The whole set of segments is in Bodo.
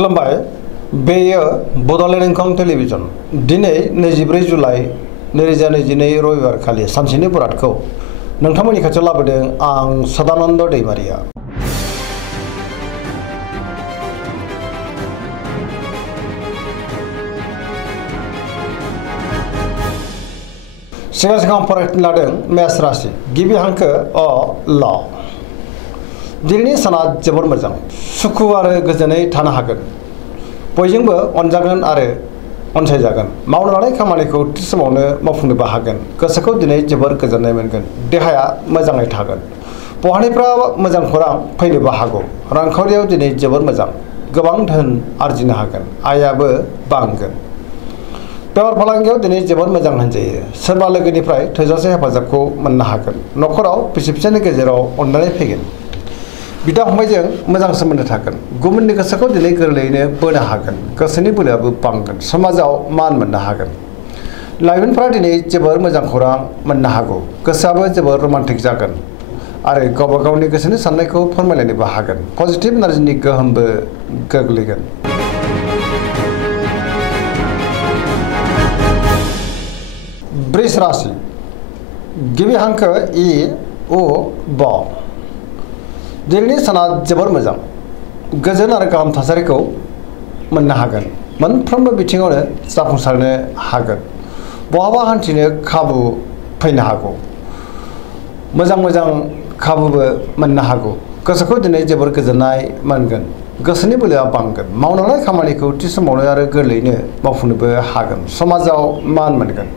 खुलुमबाय बेयो बड'लेण्ड इंखं टेलिभिजन दिनै 24 जुलाइ 2022 रबिबार खालि सानसेनि बरादखौ नोंथांमोननि खाथियाव लाबोदों आं सदानन्द दैमारिया। सिगां फरायनो लादों मेष राशि गिबि हांखो अ ल। दिनैनि साना जोबोर मोजां सुखु आरो गोजोनै थानो हागोन। बयजोंबो अनजागोन आरो अनसायजागोन। मावनो लानाय खामानिखौ थि समावनो मावफुंनोबो हागोन। गोसोखौ दिनै जोबोर गोजोननाय मोनगोन। देहाया मोजाङै थागोन। बहानिफ्राय मोजां खौरां फैनोबो हागौ। रांखावरियाव दिनै जोबोर मोजां गोबां धोन आरजिनो हागोन। आयाबो बांगोन। बेफार फालांगियाव दिनै जोबोर मोजां होनजायो। सोरबा लोगोनिफ्राय थोजासे हेफाजाबखौ मोननो हागोन। न'खराव बिसि फिसायनि गेजेराव अनलायनाय फैगोन। बिदा फंबायजों मोजां सोमोन्दो थागोन। गुबुननि गोसोखौ दिनै गोरलैयैनो बोनो हागोन। गोसोनि बोलोआबो बांगोन। समाजाव मान मोननो हागोन। लाइमोनफोरा दिनै जोबोर मोजां खौरां मोननो हागौ। गोसोआबो जोबोर रमान्टिक जागोन आरो गावबा गावनि गोसोनि साननायखौ फोरमायलायनोबो हागोन। पजिटिभ एनार्जिनि गोहोमबो गोग्लैगोन। वृष राशि गिबि हांखो इ उ ब। दिनैनि साना जोबोर मोजां गोजोन आरो गाहाम थासारिखौ मोननो हागोन। मोनफ्रोमबो बिथिङावनो जाफुंसारनो हागोन। बहाबा हान्थिनो खाबु फैनो हागौ। मोजां खाबुबो मोननो हागौ। गोसोखौ दिनै जोबोर गोजोननाय मोनगोन। गोसोनि बोलोआ बांगोन। मावनो लानाय खामानिखौ थि समावनो आरो गोरलैयैनो मावफुंनोबो हागोन। समाजाव मान मोनगोन।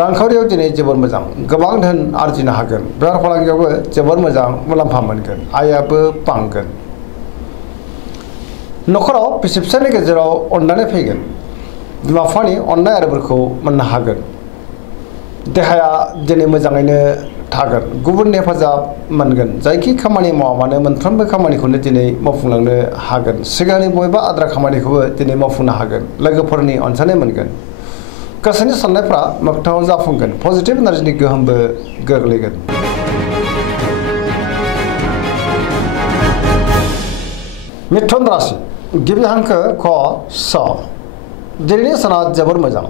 रांखावरियाव दिनै जोबोर मोजां गोबां धोन आरजिनो हागोन। बेफार फालांगियावबो जोबोर मोजां मुलाम्फा मोनगोन। आयाबो बांगोन। न'खराव बिसि फिसायनि गेजेराव अनलायनाय फैगोन। बिमा बिफानि अननाय आरो बोरखौ मोननो हागोन। देहाया दिनै मोजाङैनो थागोन। गुबुननि हेफाजाब मोनगोन। जायखि खामानि मावा मानो मोनफ्रोमबो खामानिखौनो दिनै मावफुंलांनो हागोन। सिगांनि बबेबा आद्रा खामानिखौबो दिनै मावफुंनो हागोन। लोगोफोरनि अनसायनाय मोनगोन। गोसोनि साननायफ्रा मोगथाङाव जाफुंगोन। पजिटिभ एनार्जिनि गोहोमबो गोग्लैगोन। मिथुन राशि गिबि हांखो क स। दिनैनि साना जोबोर मोजां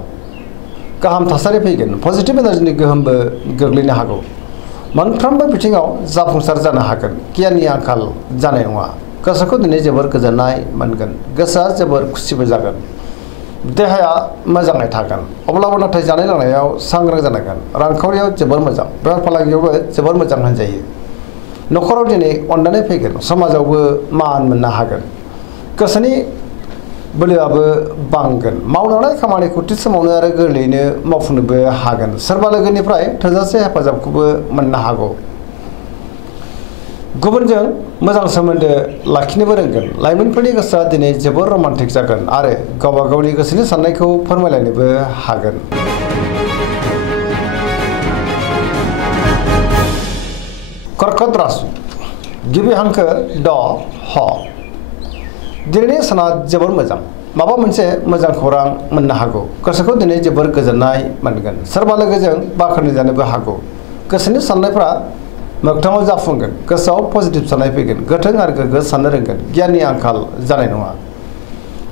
गाहाम थासारि फैगोन। पजिटिभ एनार्जिनि गोहोमबो गोग्लैनो हागौ। मोनफ्रोमबो बिथिङाव जाफुंसार जानो हागोन। गियाननि आंखाल जानाय नङा। गोसोखौ दिनै जोबोर गोजोननाय मोनगोन। गोसोआ जोबोर खुसिबो जागोन। देहाया मोजाङै थागोन। अब्लाबो नाथाय जानाय लोंनायाव सांग्रां जानांगोन। रांखावरियाव जोबोर मोजां बेफार फालांगियावबो जोबोर मोजां होनजायो। न'खराव दिनै अनलायनाय फैगोन। समाजावबो मान मोननो हागोन। गोसोनि बोलोआबो बांगोन। मावनो लानाय खामानिखौ थि समावनो आरो गोरलैयैनो मावफुंनोबो हागोन। सोरबा लोगोनिफ्राय थोजासे हेफाजाबखौबो मोननो हागौ। गुबुनजों मोजां सोमोन्दो लाखिनोबो रोंगोन। लाइमोनफोरनि गोसोआ दिनै जोबोर रमान्टिक जागोन आरो गावबा गावनि गोसोनि साननायखौ फोरमायलायनोबो हागोन। कर्कट राशि गिबि हांखो ड ह। दिनैनि साना जोबोर मोजां माबा मोनसे मोजां खौरां मोननो हागौ। गोसोखौ दिनै जोबोर गोजोननाय मोनगोन। सोरबा लोगोजों बाख्नाय जानोबो हागौ। गोसोनि साननायफ्रा मोगथाङाव जाफुंगोन। गोसोआव पजिटिभ साननाय फैगोन। गोथों आरो गोग्गो साननो रोंगोन। गियाननि आंखाल जानाय नङा।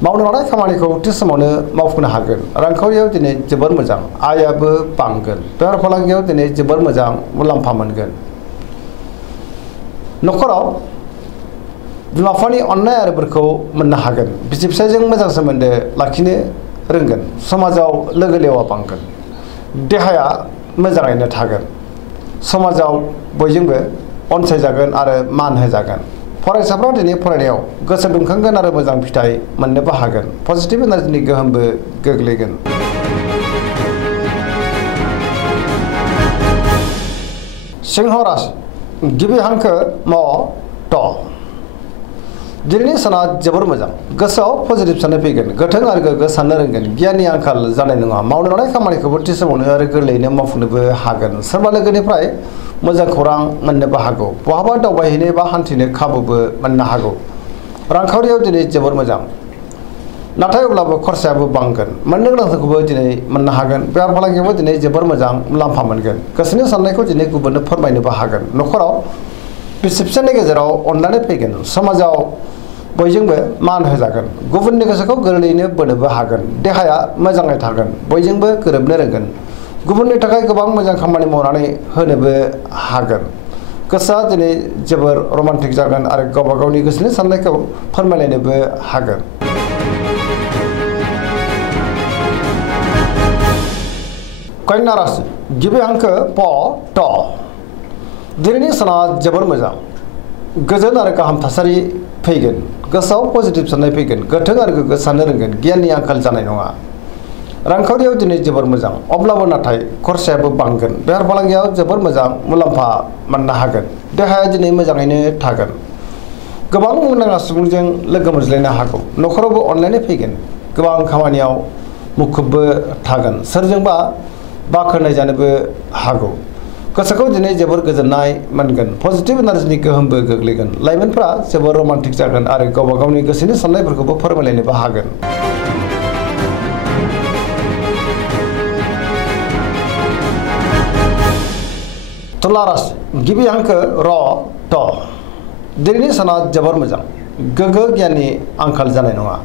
मावनो लानाय खामानिखौ थि समावनो मावफुंनो हागोन। रांखावरियाव दिनै जोबोर मोजां आयाबो बांगोन। बेफार फालांगियाव दिनै जोबोर मोजां मुलाम्फा मोनगोन। न'खराव बिमा बिफानि अननाय आरो बोरखौ मोननो हागोन। बिसि फिसायजों मोजां सोमोन्दो लाखिनो रोंगोन। समाजाव लोगो लेवा बांगोन। देहाया मोजाङैनो थागोन। समाजाव बयजोंबो अनसायजागोन आरो मान होजागोन। फरायसाफ्रा दिनै फरायनायाव गोसो दुंखांगोन आरो मोजां फिथाइ मोननोबो हागोन। पजिटिभ एनार्जिनि गोहोमबो गोग्लैगोन। सिंह राशि गिबि हांखो म ट। दिनैनि साना जोबोर मोजां गोसोआव पजिटिभ साननाय फैगोन। गोथों आरो गोग्गो साननो रोंगोन। गियाननि आंखाल जानाय नङा। मावनो लानाय खामानिखौबो थि समावनो आरो गोरलैयैनो मावफुंनोबो हागोन। सोरबा लोगोनिफ्राय मोजां खौरां मोननोबो हागौ। बहाबा दावबायहैनो बा हान्थिनो खाबुबो मोननो हागौ। रांखावरियाव दिनै जोबोर मोजां नाथाय अब्लाबो खरसायाबो बांगोन। मोननो गोनांखौबो दिनै मोननो हागोन। बेफार फालांगियावबो दिनै जोबोर मोजां मुलाम्फा मोनगोन। गोसोनि साननायखौ दिनै गुबुननो फोरमायनोबो हागोन। न'खराव बिसि फिसायनि गेजेराव अनलायनाय फैगोन। समाजाव बयजोंबो मान होजागोन गुबुननि गोसोखौ गोरलैयैनो बोनोबो हागोन देहाया मोजाङै थागोन बयजोंबो गोरोबनो रोंगोन गुबुननि थाखाय गोबां मोजां खामानि मावनानै होनोबो हागोन गोसोआ दिनै जोबोर रमान्टिक जागोन आरो गावबा गावनि गोसोनि साननायखौ फोरमायलायनोबो हागोन कन्या राशि गिबि हांखो प ट दिनैनि साना जोबोर मोजां गोजोन आरो गाहाम थासारि फैगोन गोसोआव पजिटिभ साननाय फैगोन गोथों आरो गोग्गो साननो रोंगोन गियाननि आंखाल जानाय नङा रांखावरियाव दिनै जोबोर मोजां अब्लाबो नाथाय खरसायाबो बांगोन बेफार फालांगियाव जोबोर मोजां मुलाम्फा मोननो हागोन देहाया दिनै मोजाङैनो थागोन गोबां मुंदांखा सुबुंजों लोगो मोनज्लायनो हागौ न'खरावबो अनलायनाय फैगोन गोबां खामानियाव मुखुबबो थागोन सोरजोंबा बाख्नाय जानोबो हागौ गोसोखौ दिनै जोबोर गोजोननाय मोनगोन पजिटिभ एनार्जिनि गोहोमबो गोग्लैगोन लाइमोनफ्रा जोबोर रमान्टिक जागोन आरो गावबा गावनि गोसोनि साननायफोरखौबो फोरमायलायनोबो हागोन तुला राशि गिबि हांखो र ट दिनैनि साना जोबोर मोजां गोग्गो गियाननि आंखाल जानाय नङा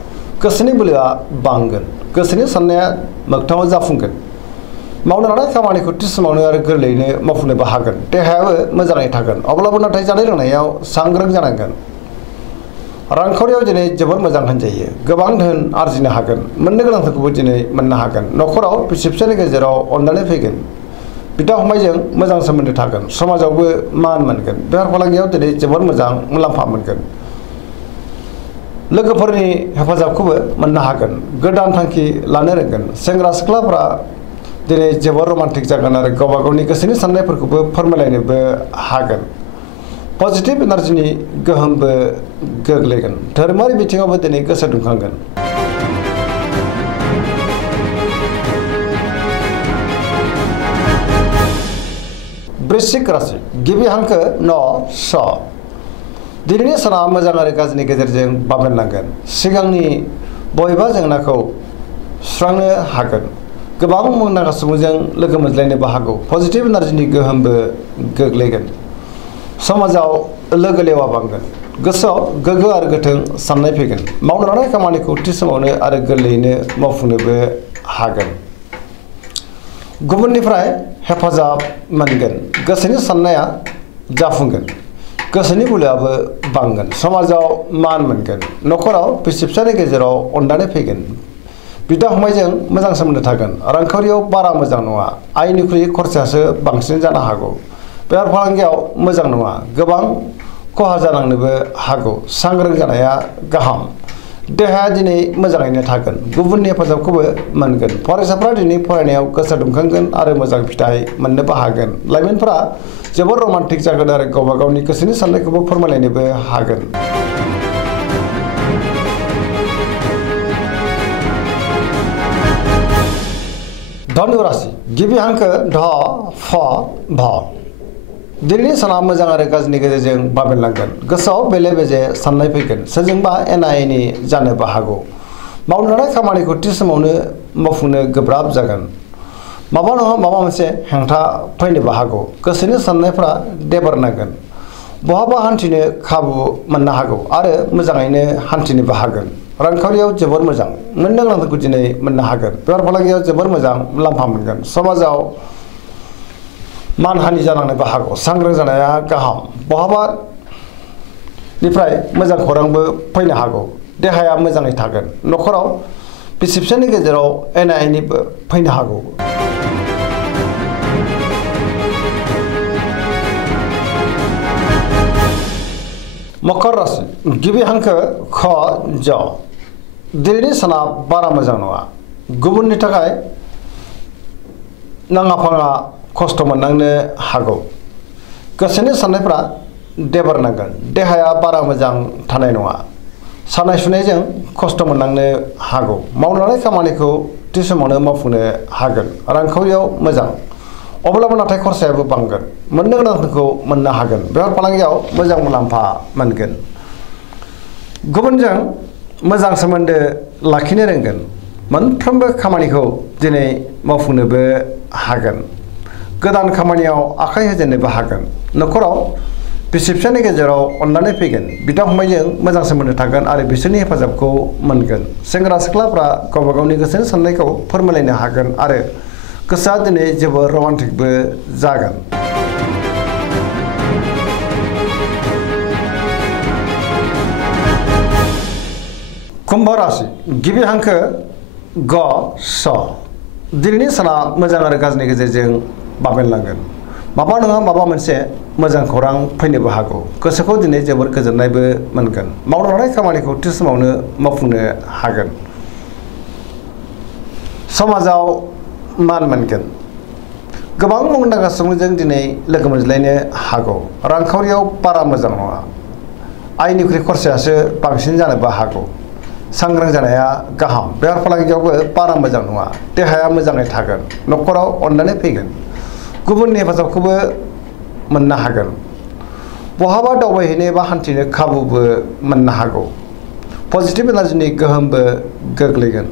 गोसोनि बोलोआ बांगोन गोसोनि साननाया मोगथाङाव जाफुंगोन मावनो लानाय खामानिखौ थि समावनो आरो गोरलैयैनो मावफुंनोबो हागोन देहायाबो मोजाङै थागोन अब्लाबो नाथाय जानाय लोंनायाव सांग्रां जानांगोन रांखावरियाव दिनै जोबोर मोजां होनजायो गोबां धोन आरजिनो हागोन मोननो गोनांफोरखौबो दिनै मोननो हागोन न'खराव बिसि फिसायनि गेजेराव अनलायनाय फैगोन बिदा फंबायजों मोजां सोमोन्दो थागोन समाजावबो मान मोनगोन बेफार फालांगियाव दिनै जोबोर मोजां मुलाम्फा मोनगोन लोगोफोरनि हेफाजाबखौबो मोननो हागोन गोदान थांखि लानो रोंगोन सेंग्रा सिख्लाफोरा दिनै जोबोर रमान्टिक जागोन आरो गावबा गावनि गोसोनि साननायफोरखौबो फोरमायलायनोबो हागोन पजिटिभ एनार्जिनि गोहोमबो गोग्लैगोन धोरोमारि बिथिङावबो दिनै गोसो दुंखांगोन वृश्चिक राशि गिबि हांखो न स दिनैनि साना मोजां आरो गाज्रिनि गेजेरजों बाबेनलांगोन सिगांनि बबेबा जेंनाखौ सुस्रांनो हागोन गोबां मुंदांखा सुबुंजों लोगो मोनज्लायनोबो हागौ पजिटिभ एनार्जिनि गोहोमबो गोग्लैगोन समाजाव लोगो लेवा बांगोन गोसोआव गोग्गो आरो गोथों साननाय फैगोन मावनो लानाय खामानिखौ थि समावनो आरो गोरलैयैनो मावफुंनोबो हागोन गुबुननिफ्राय हेफाजाब मोनगोन गोसोनि साननाया जाफुंगोन गोसोनि बोलोआबो बांगोन समाजाव मान मोनगोन न'खराव बिसि फिसायनि गेजेराव अनलायनाय फैगोन बिदा फंबायजों मोजां सोमोन्दो थागोन रांखावरियाव बारा मोजां नङा आयनिख्रुइ खरसायासो बांसिन जानो हागौ बेफार फालांगियाव मोजां नङा गोबां खहा जानांनोबो हागौ सांग्रां जानाया गाहाम देहाया दिनै मोजाङैनो थागोन गुबुननि हेफाजाबखौबो मोनगोन फरायसाफ्रा दिनै फरायनायाव गोसो दुंखांगोन आरो मोजां फिथाइ मोननोबो हागोन लाइमोनफोरा जोबोर रमान्टिक जागोन आरो गावबा गावनि गोसोनि साननायखौबो फोरमायलायनोबो हागोन धनु राशि गिबि हांखो ध फ भ दिनैनि साना मोजां आरो गाज्रिनि गेजेरजों बाबेनलांगोन गोसोआव बेले बेजे साननाय फैगोन सोरजोंबा एना एनि जानोबो हागौ मावनो लानाय खामानिखौ थि समावनो मावफुंनो गोब्राब जागोन माबा नङा माबा मोनसे हेंथा फैनोबो हागौ गोसोनि साननायफ्रा देबारनांगोन बहाबा हान्थिनो खाबु मोननो हागौ आरो मोजाङैनो हान्थिनोबो हागोन रांखावरियाव जोबोर मोजां मोननो गोनांफोरखौ दिनै मोननो हागोन बेफार फालांगियाव जोबोर मोजां मुलाम्फा मोनगोन समाजाव मानहानि जानांनोबो हागौ सांग्रां जानाया गाहाम बहाबानिफ्राय मोजां खौरांबो फैनो हागौ देहाया मोजाङै थागोन न'खराव बिसि फिसायनि गेजेराव एना एनिबो फैनो हागौ मकर राशि गिबि हांखो ख ज दिनैनि साना बारा मोजां नङा गुबुननि थाखाय नाङा फाङा खस्थ' मोननांनो हागौ गोसोनि साननायफ्रा देबारनांगोन देहाया बारा मोजां थानाय नङा सानाय सुनायजों खस्थ' मोननांनो हागौ मावनो लानाय खामानिखौ थि समावनो मावफुंनो हागोन रांखावरियाव मोजां अब्लाबो नाथाय खरसायाबो बांगोन मोननो गोनांफोरखौ मोननो हागोन बेफार फालांगियाव मोजां मुलाम्फा मोनगोन गुबुनजों मोजां सोमोन्दो लाखिनो रोंगोन मोनफ्रोमबो खामानिखौ दिनै मावफुंनोबो हागोन गोदान खामानियाव आखाइ होजेननोबो हागोन न'खराव बिसि फिसायनि गेजेराव अनलायनाय फैगोन बिदा फंबायजों मोजां सोमोन्दो थागोन आरो बिसोरनि हेफाजाबखौ मोनगोन सेंग्रा सिख्लाफ्रा गावबा गावनि गोसोनि साननायखौ फोरमायलायनो हागोन आरो गोसोआ दिनै जोबोर रमान्टिकबो जागोन। कुम्भ राशि गिबि हांखो ग स दिनैनि साना मोजां आरो गाज्रिनि गेजेरजों बाबेनलांगोन माबा नङा माबा मोनसे मोजां खौरां फैनोबो हागौ गोसोखौ दिनै जोबोर गोजोननायबो मोनगोन मावनो लानाय खामानिखौ थि समावनो मावफुंनो हागोन समाजाव मान मोनगोन गोबां मुंदांखा सुबुंजों दिनै लोगो मोनज्लायनो हागौ रांखावरियाव बारा मोजां नङा आयनिख्रुइ खरसायासो बांसिन जानोबो हागौ सांग्रां जानाया गाहाम बेफार फालांगियावबो बारा मोजां नङा देहाया मोजाङै थागोन न'खराव अनलायनाय फैगोन गुबुननि हेफाजाबखौबो मोननो हागोन बहाबा दावबायहैनो एबा हान्थिनो खाबुबो मोननो हागौ पजिटिभ एनार्जिनि गोहोमबो गोग्लैगोन।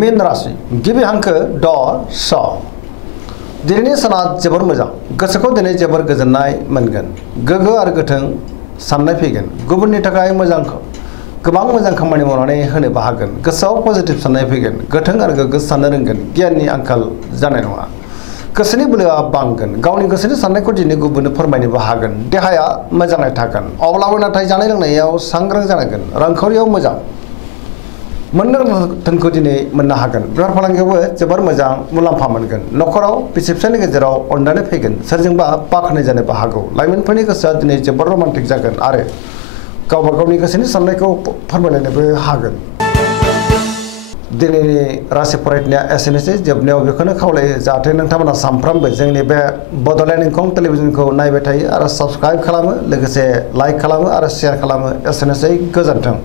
मीन राशि गिबि हांखो ड स दिनैनि साना जोबोर मोजां गोसोखौ दिनै जोबोर गोजोननाय मोनगोन गोग्गो आरो गोथों साननाय फैगोन गुबुननि थाखाय गोबां मोजां खामानि मावनानै होनोबो हागोन गोसोआव पजिटिभ साननाय फैगोन गोथों आरो गोग्गो साननो रोंगोन गियाननि आंखाल जानाय नङा गोसोनि बोलोआ बांगोन गावनि गोसोनि साननायखौ दिनै गुबुननो फोरमायनोबो हागोन देहाया मोजाङै थागोन अब्लाबो नाथाय जानाय लोंनायाव सांग्रां जानांगोन रांखावरियाव मोजां मोननो धोनखौ दिनै मोननो हागोन बेफार फालांगियावबो जोबोर मोजां मुलाम्फा मोनगोन न'खराव बिसि फिसायनि गेजेराव अनलायनाय फैगोन सोरजोंबा बाख्नाय जानोबो हागौ लाइमोनफोरनि गोसोआ दिनै जोबोर रमान्टिक जागोन आरो गावबा गावनि गोसोनि साननायखौ फोरमायलायनोबो हागोन। दिनैनि राशि फरायनाया एसेनोसै जोबनायाव बेखौनो खावलायो जाहाथे नोंथांमोना सानफ्रामबो जोंनि बे बड'लेण्ड इंखं टेलिभिजनखौ नायबाय थायो आरो साबस्क्राइब खालामो लोगोसे लाइक खालामो आरो शेयार खालामो एसेनोसै गोजोन्थों।